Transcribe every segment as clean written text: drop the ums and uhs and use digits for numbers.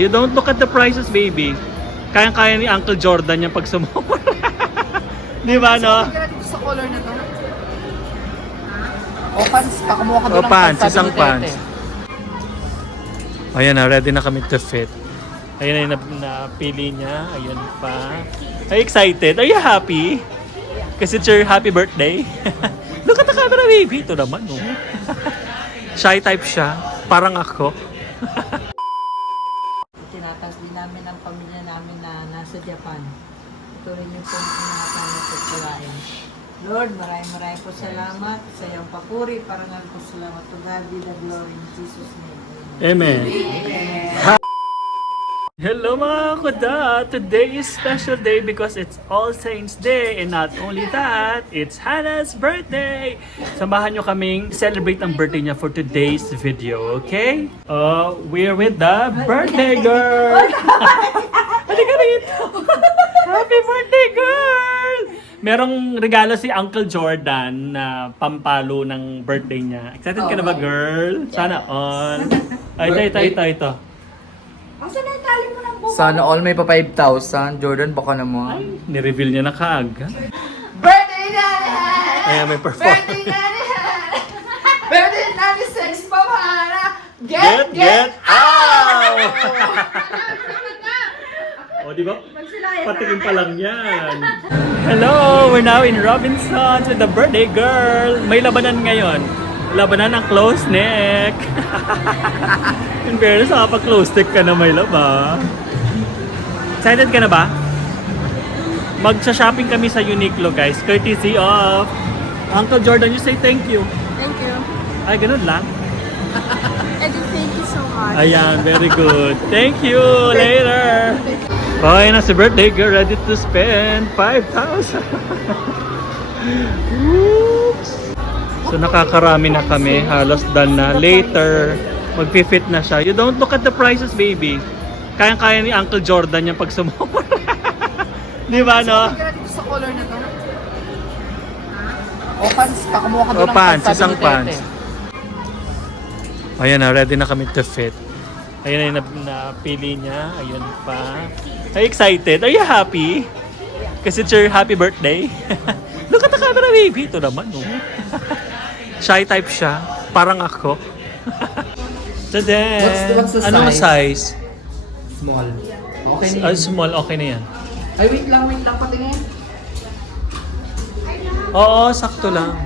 You don't look at the prices, baby. Kayang-kaya ni Uncle Jordan yung pag sumumura. Di ba, no? Dito sa color na to. O pants, pakamuha ka doon O ng pants, sabi isang ni Tete. pants. Ayan na, ready na kami to fit. Ayan na yung napili niya. Ayan pa. Are you excited? Are you happy? Kasi it's your happy birthday. Look at the camera, baby. Ito naman, no? Shy type siya. Parang ako. Tinatas din namin ang pamilya namin na nasa Japan. Ito rin yung pinakatan na pagkulain. Lord, maraming po salamat sa iyong papuri. Parangal po salamat to God be the glory in Jesus' name. Amen. Hello mga kuda! Today is special day because it's All Saints Day and not only that, it's Hannah's birthday! Samahan nyo kaming celebrate ang birthday niya for today's video, okay? We're with the birthday girl! Halika rito! Happy birthday girl! Merong regalo si Uncle Jordan na pampalo ng birthday niya. Excited ka na ba, girl? Sana all. Ay, ito. Asa na yung tali mo ng buhok? Sana all may pa 5,000. Jordan, baka naman. Ni-reveal niya na kaagad. Birthday na! Ayan, may performance. Birthday na! Birthday na ni Sex Pamana! Get out! O, di ba? Patikin pa lang yan. Hello! We're now in Robinsons with the birthday girl. May labanan ngayon. Labanan ng close neck. In fairness, nakapag-close neck ka na may laba. Excited ka na ba? Magsa-shopping kami sa Uniqlo, guys. Courtesy of Uncle Jordan. You say thank you. Thank you. Ay, ganun lang. And thank you so much. Ayan, very good. Thank you. Later. Okay na si birthday girl, ready to spend 5,000. Oops. So nakakarami na kami, halos done na. Later, mag-fit na siya. You don't look at the prices, baby. Kayang-kaya ni Uncle Jordan yung pag sumumura. Di ba, no? Dito sa color na to. O pants, pakamuha ka O doon ng pants, sabi isang ni Tete. pants. Ayan na, ready na kami to fit. Ayan na yung napili niya. Ayun pa. Are you excited? Are you happy? Kasi it's your happy birthday. Look at the camera, baby. Ito naman, no? Shy type siya. Parang ako. Tada! What's the Anong size? Small. Okay na yun. Small, okay na yan. Ay, wait lang, patingin. Oo, sakto lang.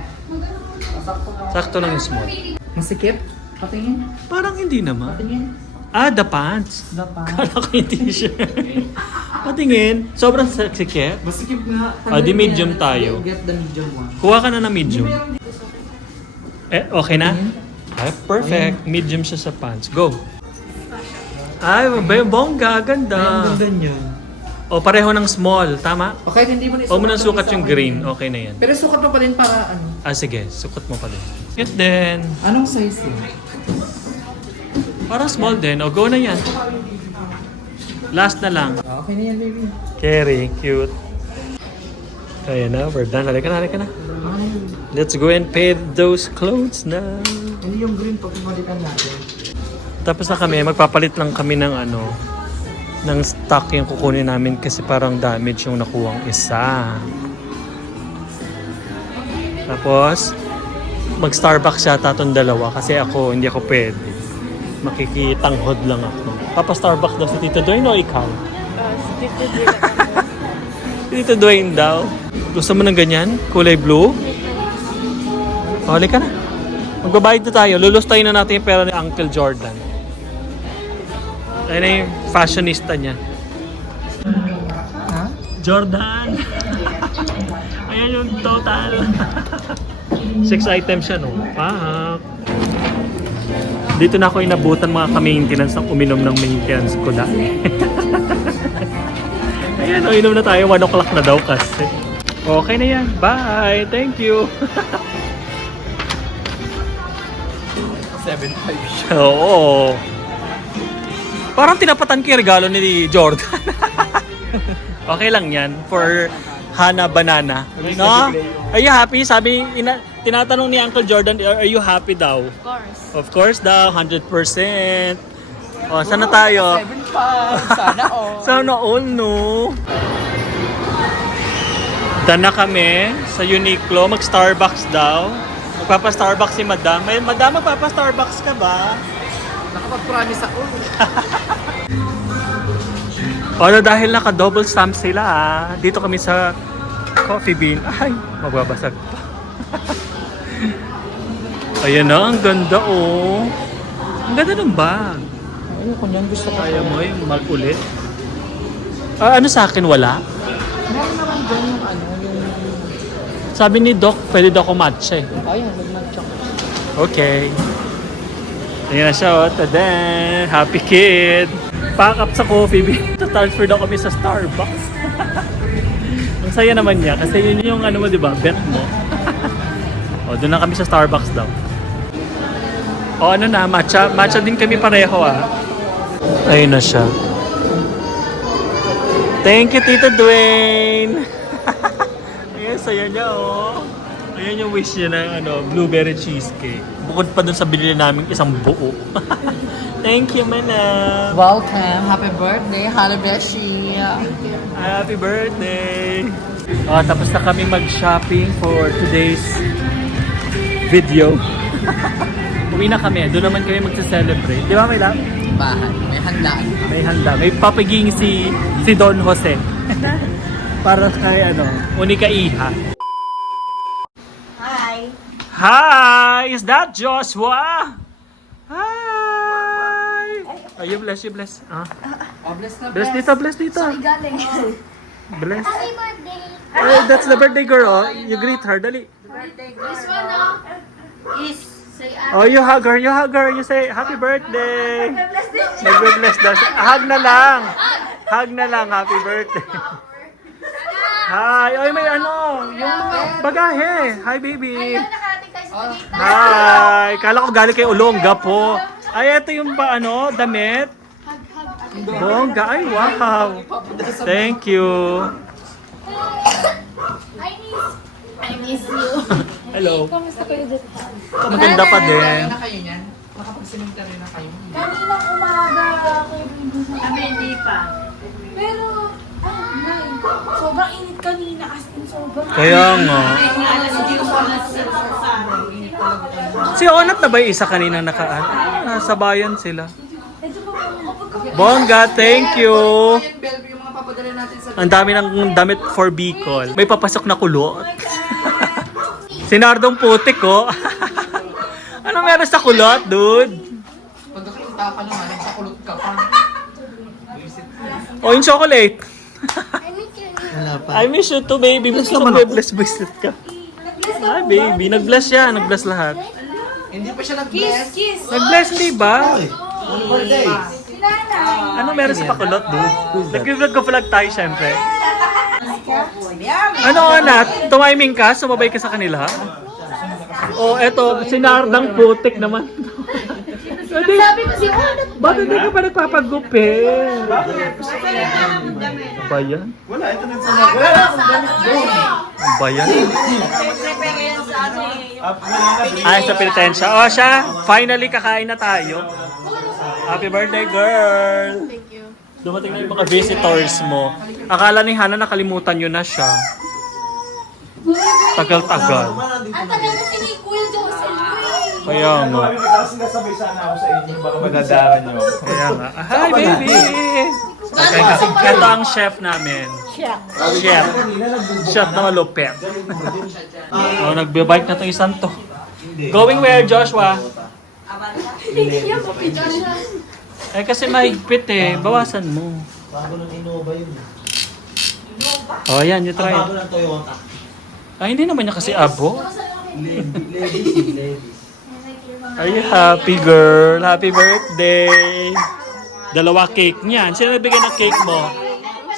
Sakto lang yung small. Masikip? Patingin. Parang hindi naman. Patingin. Ah, the pants. Kala ko yung t-shirt. Patingin. Sobrang sikip. Masikip nga. Ah, di medium tayo. Get the medium one. Kuha ka na ng medium. Okay na? Ay, perfect. Medium siya sa pants. Go. Ay, bongga. Ganda. Ang ganda niya. O, pareho ng small. Tama? Okay, hindi mo na O mo nang sukat yung green. Okay na yan. Pero sukat mo pa din para ano? Ah, sige. Sukat mo pa din. Cute din. Anong size yun? Parang small din. O, go na yan. Last na lang. Okay na yan, baby. Carry. Cute. Ayan na. We're done. Halika na. Let's go and pay those clothes na. Hindi yung green pag pumalitan natin. Tapos na kami. Magpapalit lang kami ng ng stock yung kukunin namin kasi parang damage yung nakuwang isa. Tapos, mag-Starbucks yata itong dalawa kasi hindi ako pwede. Makikitanghod lang ako. Papa-Starbucks daw si Tito Dwayne o ikaw? Tito Dwayne daw. Gusto mo ng ganyan? Kulay blue? Huli ka na. Magbabayad na tayo. Lulustayin na natin yung pera ni Uncle Jordan. Ayun na yung fashionista niya. Ha? Jordan! Ayan yung total. 6 items siya, no? Pak! Dito na ako inabutan mga ka-maintenance ng uminom ng maintenance ko dahil. Ayan, inom na tayo. 1 o'clock na daw kasi. Okay na yan. Bye! Thank you! 7.5 siya. Oo. Parang tinapatan ko yung regalo ni Jordan. Okay lang yan for Hana Banana. No? Are you happy? Sabi, tinatanong ni Uncle Jordan, are you happy daw? Of course. Of course daw, 100%. O, saan na tayo? 7.5. Sana all. Sana all, no? Done na kami sa Uniqlo. Mag-Starbucks daw. Magpapa-Starbucks si Madam. Madam, magpapa-Starbucks ka ba? Nakapag-promise ako. Ano, dahil naka-double stamp sila dito kami sa Coffee Bean. Ay, magbabasag pa. Ayan na, ang ganda oh. Ang ganda ng bag. Ayun, kunyan gusto ko. Kaya mo yung mag-ulit. Ano sa akin, wala? Meron naman dyan yung ano, yung... Sabi ni Doc, pwede daw ako matcha eh. Ayun, nag-chocolate. Okay. Ayan na siya, oh. Tadan! Happy kid! Pack up sa Coffee Bean. Transfer daw kami sa Starbucks. Ang saya naman niya kasi yun yung ano mo, di ba? Bet mo. O, doon na kami sa Starbucks daw. O, ano na, matcha. Matcha din kami pareho Ayun na siya. Thank you, Tito Dwayne! Ayan, saya niya, oh. Ayan yung wish niya ng blueberry cheesecake. Bukod pa dun sa bilhin namin isang buo. Thank you, Manam! Welcome. Happy birthday, Halabeshi. Happy birthday! Tapos na kami mag-shopping for today's video. Uwi na kami. Doon naman kami magsa-celebrate. Di ba, may love? Bahay. May handaan. May handa. May papaging si Don Jose. Para kay Unika Iha. Hi! Hi! Is that Joshua? Hi! You bless, you bless. Oh, bless na Bless dito, bless dito. Galing. Bless. Happy birthday. Hey, that's the birthday girl. You greet her, dali. Birthday This girl. one, no? Is Say Oh, you hug her, you hug her. You say, happy birthday. Nagbe-bless daw siya. Hug na lang. Hug na lang, happy birthday. Hi. Oy, may yung bagahe. Hi, baby. nakarating tayo sa Tagaytay. Hi. Kala ko galing kay Olongga po. Ay, ito yung damit. Bongga. Ay, wow. Thank you. I miss you. Hello. Kamusta kayo dito? Maganda pa din. na kayo niyan? Makapagsimentaryo na kayo. Kaninang umaga kayo dito sa kami hindi pa. Pero, sobrang init kanina as in sobrang. Kaya nga. Alas 10 sa Si Onat na ba yung isa kanina nasa bayan sila? Ito po Bongga, thank you. Yung Bellevue, yung mga papadala natin sa... Ang dami ng damit for Bicol. May papasok na kulot. Sinardong putik, oh. Ano meron sa kulot, dude? Pag nakita ka naman, nagsakulot ka pa. Oh, yung chocolate. I miss you. Wala pa. I miss you too, baby. Gusto ko bless bracelet ka. Ay, baby. Nag-bless siya. Nag-bless lahat. Hindi pa siya nag-bless. Nag-bless, di ba? Birthday. Ano meron sa pakulot, dude? Nag-vlog tayo, syempre. Ano, Onat? Tumiming ka? Sumabay ka sa kanila? Oh, eto. Sinardang putik naman. Sabi ko si Onat. Ba't hindi ka pa nagpapagupit? Ba yan? Wala, ito nagsasabi. Ba yan? Prepare yan sa Ay, sa penitensya. O siya, finally kakain na tayo. Happy birthday, girl! Thank you. Dumating na yung mga visitors mo. Akala ni Hana nakalimutan nyo na siya. Tagal-tagal. Ang tagal na si Kuya Joseph. Kaya nga. Kasi nasabay sana ako sa inyo, baka madadaan nyo. Kaya nga. Hi, baby! Okay, kasi ito ang chef namin. Chef. Chef na malupit. Oh, nagbe-bike na itong isang to. Going where, Joshua? Eh kasi mahigpit eh. Bawasan mo. Bago ng Innova yun. Oh, yan. You try Bago it. ng Toyota. Ay, hindi naman niya kasi abo. Ladies. Are you happy, girl? Happy birthday! Dalawa cake niyan. Sino nagbigay ng cake mo?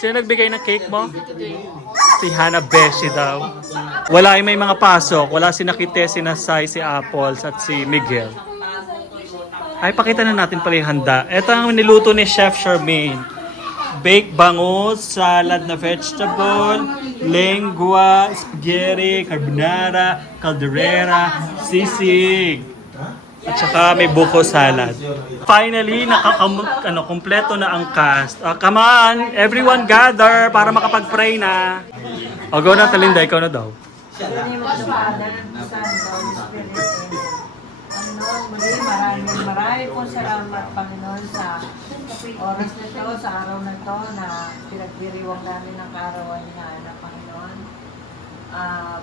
Sino nagbigay ng cake mo? Si Hana Beshi daw. Wala yung may mga pasok. Wala si Nakite, si Nasay, si Apples, at si Miguel. Ay, pakita na natin pala yung handa. Ito ang niluto ni Chef Charmaine. Baked bangus, salad na vegetable, lengua, spaghetti, carbonara, calderera, sisig. At saka may buko salad. Finally, kompleto na ang cast. Come on, everyone gather para makapag-pray na. O, go na, Talinda, ikaw na daw. In the name of the Father, the Son, and the Holy Spirit, Amen. Panginoon, muli maraming po salamat, Panginoon, sa oras na to, sa araw na to, na pinagdiriwang namin ng kaarawan niya, na Panginoon.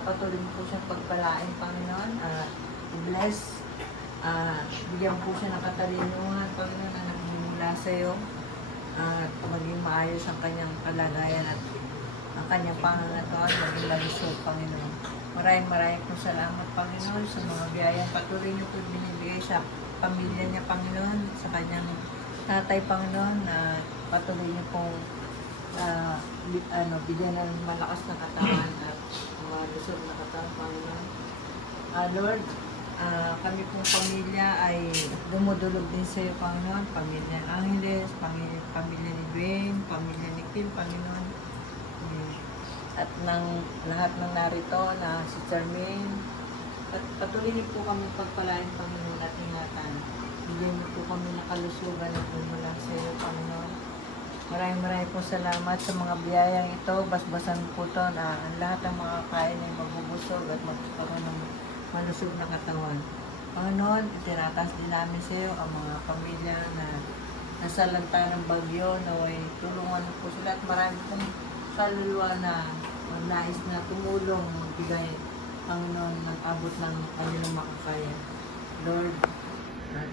Patuloy mo po siyang pagpalain, Panginoon. Bless. Bigyan po siya ng katalinuhan, Panginoon, na nagmumula sa iyo. At maging maayos ang kanyang kalagayan at ang kanyang pangangatawan, maging malusog, Panginoon. Maraming po salamat, Panginoon, sa mga biyayang patuloy niyo po binibigay sa pamilya niya, Panginoon, sa kanyang tatay, Panginoon, na patuloy niyo pong bigyan ng malakas na katawan at malusog na katawan, Panginoon. Lord, kami pong pamilya ay dumudulog din sa iyo, Panginoon. Pamilya Angeles, pamilya ni Dwayne, pamilya ni Kim, Panginoon. At ng lahat ng narito na si Charmaine. At patuloy niyo po kami pagpalain, Panginoon, at ingatan. Bigyan niyo po kami ng kalusugan at mula sa iyo, Panginoon. Maraming po salamat sa mga biyayang ito. Basbasan po ito na ang lahat ng mga kain ay mabubusog at magkakaroon ng malusog na katawan. Panginoon, itinatas din namin sa iyo ang mga pamilya na nasa lanta ng bagyo, naway tulungan po sila at marami pong kaluluwa na nais na tumulong, bigay, Panginoon, nag-abot ng kanilang makakaya. Lord,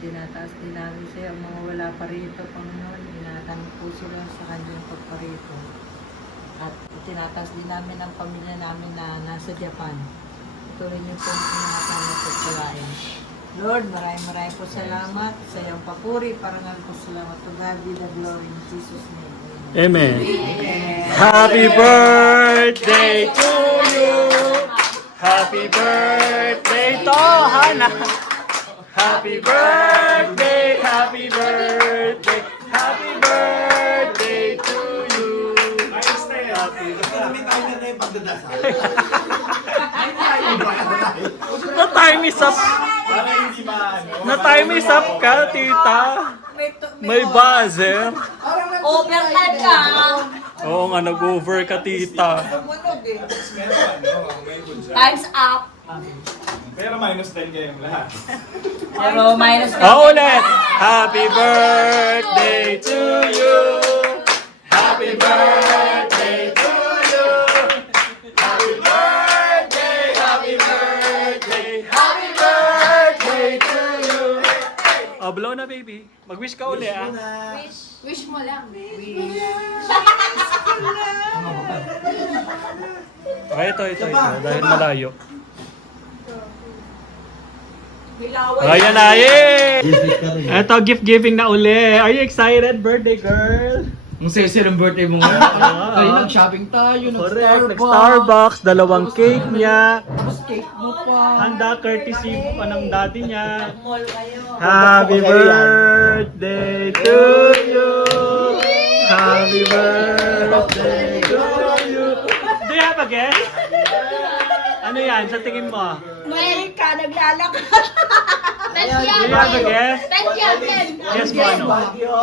tinataas din namin sa iyo ang mga wala pa rito, Panginoon, inatan po sila sa kanilang pagparito. At tinataas din namin ang pamilya namin na nasa Japan. Tuloy niyo po ang ingatan at pagpalain. Lord, maraming po salamat sa iyong papuri, parangal po salamat. To God be the glory in Jesus' name. Amen. Happy birthday to you. Happy birthday to Hana. Happy birthday, happy birthday, happy birthday to you. Happy Na-time is up. Na-time is up ka, tita. May buzzer. Overtime ka. Oo nga, nag-over ka, tita. Time's up. Pero minus 10 kayong lahat. Pero minus Ulit! Happy birthday to you! Happy birthday to you! Happy birthday! Happy birthday! Happy birthday to you! Oh, blow na, baby. Mag-wish ka uli, ah. Wish mo lang. Okay, ito. Dahil malayo. Ayan na, yay! Ito, gift giving na uli. Are you excited, birthday girl? Ang saya-saya ng birthday mo nga. Tayo nag-shopping tayo, Correct, nag-Starbucks. Starbucks, dalawang cake niya. Tapos cake mo pa. Handa courtesy pa ng daddy niya. Mall kayo. Happy birthday to you. Happy birthday to you. Do you have a guess? Ano yan? Sa tingin mo? May ka, naglalakad. Do you have a guess? Ten. Guess mo ano?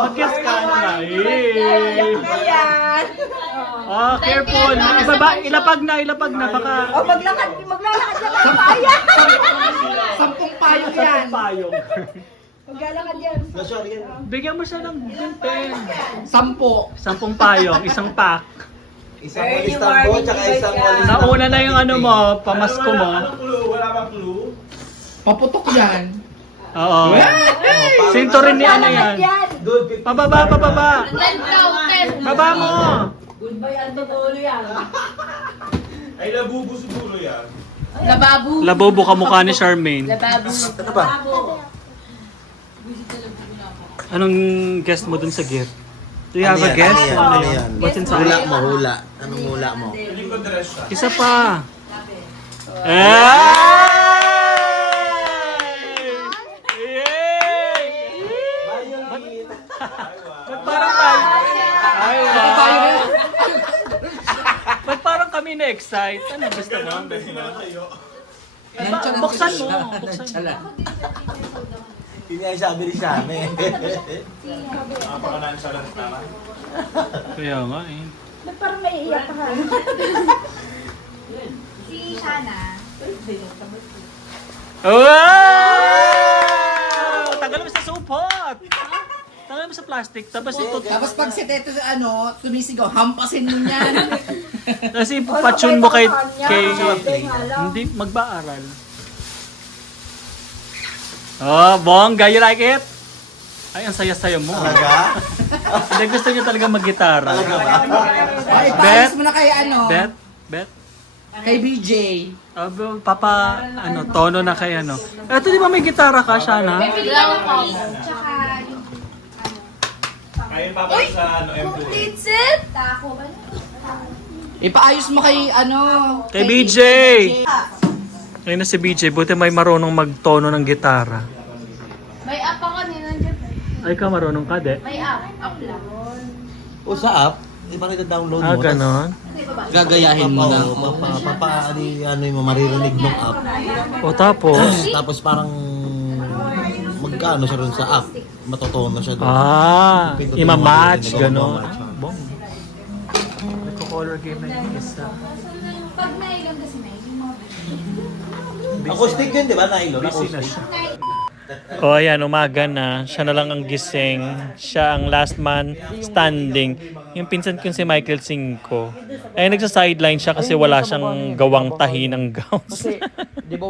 Mag-guess ka ano na? Eh. Ayan. Oh, careful. Ilapag na. Baka... O, maglalakad yan tayo pa. Ayan. 10 payong yan. Payong. Maglalakad yan. Bigyan mo siya ng pen. 10. 10 payong, isang pack. Isang walis tambo, tsaka isang walis Nauna na yung ano mo, pamasko mo. Wala bang clue? Paputok yan. Oo. Sinto rin ni ano yan. Dude, 50. Pababa. 10,000. Baba mo. Goodbye, Antipolo yan. Ay, labubo siguro yan. Lababu. Labobo ka mukha ni Charmaine. Lababu. Ano ba? Anong guess mo dun sa gift? Do you have a guess? Ano yun? What's inside? Hula. Anong hula mo? Hindi ko dress siya. Isa pa. Ay! Yay! Ba't parang tayo? Ay, wow! Ba't parang kami na-excite? Ano gusto mo? Nantsalan Buksan ko mo. siya. Buksan mo. Nantsalan. Yun nga yung sabi ni Shane. Napaka-nonchalant naman. Kaya nga eh. Parang naiiyak ka. Si Shana. Wow! Tagal mo sa supot! Tagal mo sa plastic. Tapos ito, Tapos pag si Teto tumisigaw, hampasin mo niyan. kasi patsun mo kay hindi magbaaral. Oh, bongga, you like it? Ay, ang saya-saya mo. Talaga? Hindi, gusto niya talaga mag-gitara. Ay, paayos mo na kay Bet? Bet? kay BJ. Papa, tono na kay ano. Eto, di ba may gitara ka, Shana? Bibili ka ng cake. Tsaka yung Ayun pa sa M2. complete set. Tako ba? Ipaayos mo kay Kay BJ! Ayun na si BJ, buti may marunong magtono ng gitara. May app ako nandiyan. Ay ka, marunong ka, de? May app. App lang. O sa app, iba rin download mo. Ah, ganon. Gagayahin mo na. Ano yung maririnig ng app. O tapos, Tapos parang magkano siya rin sa app. Matotono siya doon. imamatch, ganon. Imamatch. Bong. Nagko-color game na yung isa. Pag nailang kasi nailang mga Acoustic yun, di ba? Nylon. Busy na Acoustic. siya. O ayan, umaga na. Siya na lang ang gising. Siya ang last man standing. Yung pinsan ko si Michael Cinco. Ay, nagsa-sideline siya kasi wala siyang gawang tahi ng gowns. Di ba